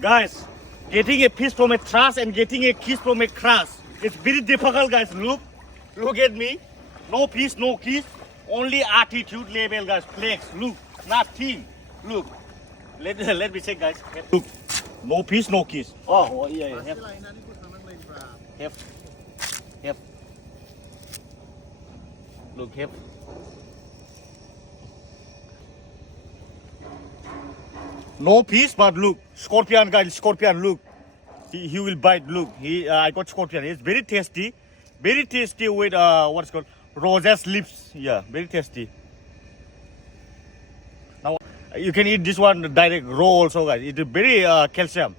Guys, getting a piece from a trash and getting a kiss from a crush. It's very difficult, guys. Look at me. No piece, no kiss. Only attitude level, guys. Flex. Look, nothing. Look. Let me check, guys. Look, no piece, no kiss. Oh yeah. Have. Look, have. No piece, but look, scorpion, guys. Scorpion, look. He will bite. Look, I got scorpion. It's very tasty with what's called roses lips. Yeah, very tasty. Now you can eat this one direct raw also, guys. It's very calcium.